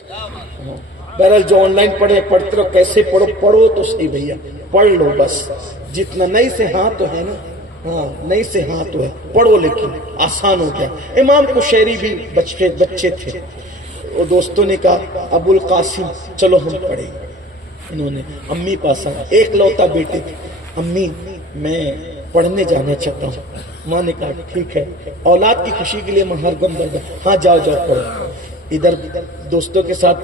बहरहाल जो ऑनलाइन पढ़ते रहो, कैसे पढ़ो तो सही भैया, पढ़ लो बस। जितना नहीं से हाँ तो है ना, हाँ नहीं से हाँ तो है, पढ़ो लेकिन आसान हो गया। इमाम कुशैरी भी बच्चे थे, वो दोस्तों ने कहा अबुल कासिम चलो हम पढ़ेंगे। इन्होंने अम्मी पास आया, एक लौता बेटे थे, अम्मी मैं पढ़ने जाना चाहता हूँ। माँ ने कहा ठीक है, औलाद की खुशी के लिए मैं हर गम दर्द, हाँ जाओ पढ़ो। इधर दोस्तों के साथ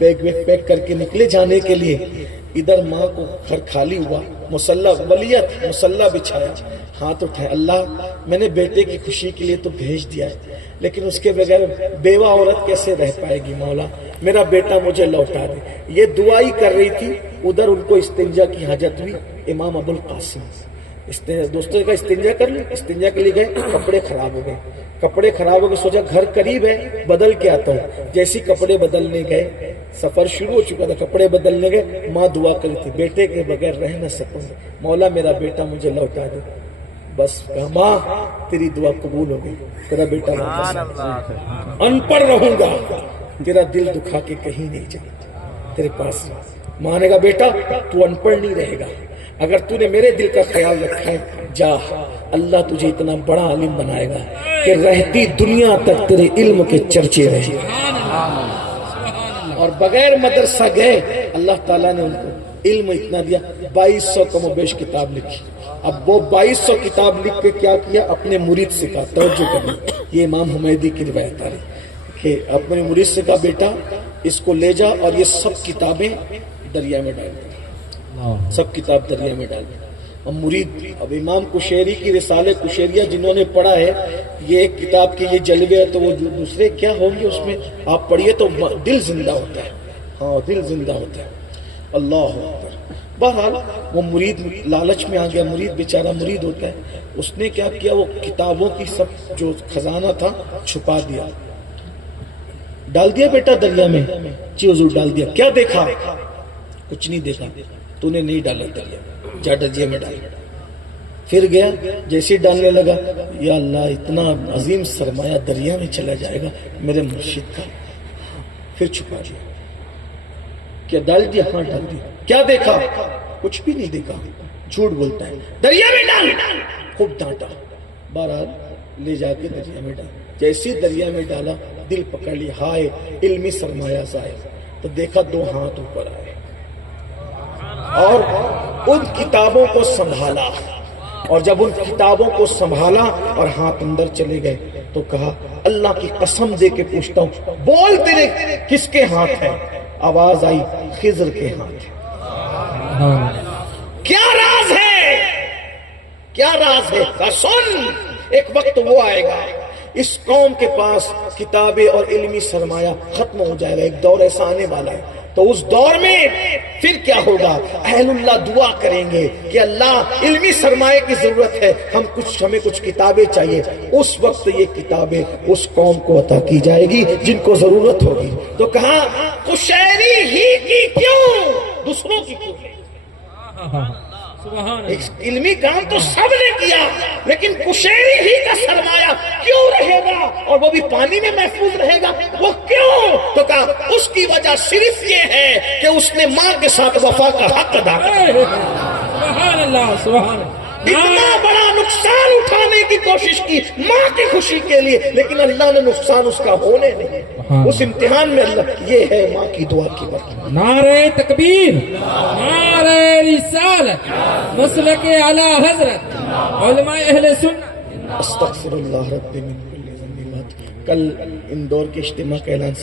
बैग पैक करके निकले जाने के लिए, इधर माँ को घर खाली हुआ, मुसल्ला वलियत मुसल्ला बिछाया, हाथ उठाए, अल्लाह मैंने बेटे की खुशी के लिए तो भेज दिया है, लेकिन उसके बगैर बेवा औरत कैसे रह पाएगी, मौला मेरा बेटा मुझे लौटा दे। ये दुआ ही कर रही थी, उधर उनको इस्तिंजा की हाजत हुई। इमाम अबुल कासिम दोस्तों का इस्तिंजा कर ले, इस्तिंजा के लिए गए, कपड़े खराब हो गए, सोचा घर करीब है बदल के आता हूँ। जैसी कपड़े बदलने गए, सफर शुरू हो चुका था, कपड़े बदलने गए, माँ दुआ करी थी बेटे के बगैर रह न सकूंगा, मौला मेरा बेटा मुझे लौटा दे। बस कहा माँ तेरी दुआ कबूल हो गई, तेरा बेटा वापस, अनपढ़ रहूंगा, तेरा दिल दुखा के कहीं नहीं जाऊंगा, तेरे पास। माँ ने कहा बेटा तू अनपढ़ नहीं रहेगा, अगर तूने मेरे दिल का ख्याल रखा है जा, अल्लाह तुझे इतना बड़ा आलिम बनाएगा कि रहती दुनिया तक तेरे इल्म के चर्चे रहे। और बगैर मदरसा गए अल्लाह ताला ने उनको इल्म इतना दिया, 2200 कमोबेश किताब लिखी। अब वो 2200 किताब लिख के क्या किया, अपने मुरीद से कहा, तवज्जो करना, ये इमाम हुमैदी की रिवायत आ रही कि अपने मुरीद से कहा बेटा इसको ले जा और ये सब किताबें दरिया में डाल दे, सब किताब दरिया में डाल दे। अब मुरीद, अब इमाम कुशैरी की रिसाले कुशैरिया जिन्होंने पढ़ा है, ये एक किताब के ये जलवे है, तो वो दूसरे क्या होंगे उसमें, आप पढ़िए तो दिल जिंदा होता है, हाँ दिल जिंदा होता है। अल्लाह अकबर। बहरहाल वो मुरीद लालच में आ गया, मुरीद बेचारा मुरीद होता है, उसने क्या किया, वो किताबों की सब जो खजाना था छुपा दिया, डाल दिया बेटा दरिया में, जी हुजूर डाल दिया। क्या देखा, कुछ नहीं देखा, तूने नहीं डाला दरिया में, जा दरिया में डाल। फिर गया, जैसे डालने लगा, या अल्लाह इतना अजीम सरमाया दरिया में चला जाएगा मेरे मुर्शिद का, फिर छुपा दिया। क्या डाल दिया, हाँ डाल दिया। क्या देखा, कुछ भी नहीं देखा, झूठ बोलता है, दरिया में डाल, खूब डांटा, बहरहाल ले जाके दरिया में डाल। जैसे दरिया में डाला, दिल पकड़ लिया, हाय इल्मी सरमाया जाए, तो देखा 2 हाथ ऊपर आए और उन किताबों को संभाला, और जब उन किताबों को संभाला और हाथ अंदर चले गए तो कहा अल्लाह की कसम दे के पूछता हूं, बोल तेरे किसके हाथ है? आवाज आई खिज्र के हाथ। क्या राज है, क्या राज है? कहा सुन, एक वक्त वो आएगा इस कौम के पास किताबें और इल्मी सरमाया खत्म हो जाएगा, एक दौर ऐसा आने वाला है, तो उस दौर में फिर क्या होगा, अहलुल्लाह दुआ करेंगे कि अल्लाह इल्मी सरमाए की जरूरत है, हमें कुछ किताबें चाहिए। उस वक्त ये किताबें उस कौम को अता की जाएगी जिनको जरूरत होगी। तो कहा कुशैरी ही की क्यों, दूसरों की क्यों? इल्मी काम तो सबने किया, लेकिन कुशैरी ही का सरमाया क्यों रहेगा, और वो भी पानी में महफूज रहेगा, वो क्यों? तो कहा उसकी वजह सिर्फ ये है कि उसने माँ के साथ वफा का हक अदा किया। सुभान अल्लाह, सुभान अल्लाह। इतना बड़ा नुकसान उठाने की कोशिश की माँ की खुशी के लिए, लेकिन अल्लाह ने नुकसान उसका होने नहीं, उस इम्तिहान में अल्लाह, ये है माँ की दुआ की बरकत। नारे तकबीर, नारे रिसालत, मसलके आला हजरत, उलमाए अहले सुन्नत। अस्तगफिरुल्लाह रब्बी मिन कुल्ली ज़ंबि। कल इंदौर के इज्तिमा का ऐलान